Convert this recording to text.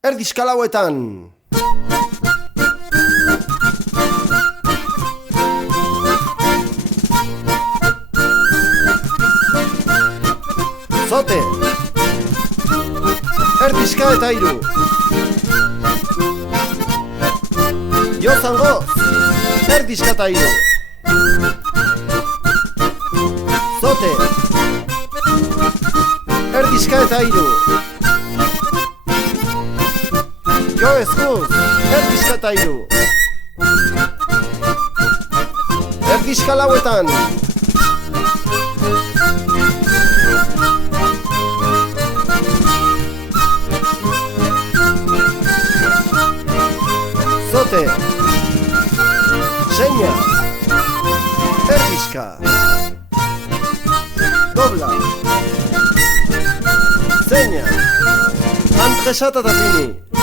Erdizka lauetan. Zote. Erdizka eta hiru. Jozango. Erdizka eta hiru. Zote. Erdizka eta hiru. Jo ezkuz, erdizka eta hiru. Erdizka lauetan. Zote. Seina. Erdizka. Dobla. Seina. Antresata eta fini.